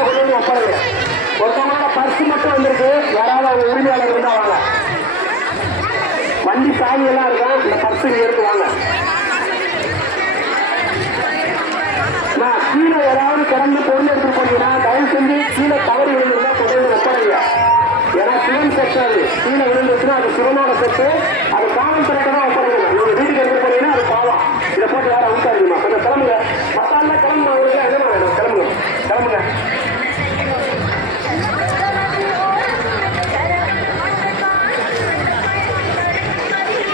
வண்டியில கொண்டு வந்து ஒப்படைங்க. ஒருத்தவங்களோட பர்ஸ் மட்டும் வந்திருக்கு, யாராவது அவங்க உரிமையாளர் இருந்தா வாங்க. வண்டி சாவி எல்லாம் இருக்கும், இந்த பர்ஸ் எடுத்து வாங்க. கீழே ஏதாவது கிடந்து பொருள் எடுத்து போனீங்கன்னா தயவு செஞ்சு கீழே தவறு விழுந்துருந்தா கொண்டு வந்து ஒப்படைங்க. ஏன்னா சிவன் செட்டு அது கீழே விழுந்துச்சுன்னா அது சிவனோட செட்டு, அது காவல் துறைக்கு தான் ஒப்படைக்கணும். நீங்க வீட்டுக்கு எடுத்து போனீங்கன்னா அது பாவம். இதை போட்டு வேற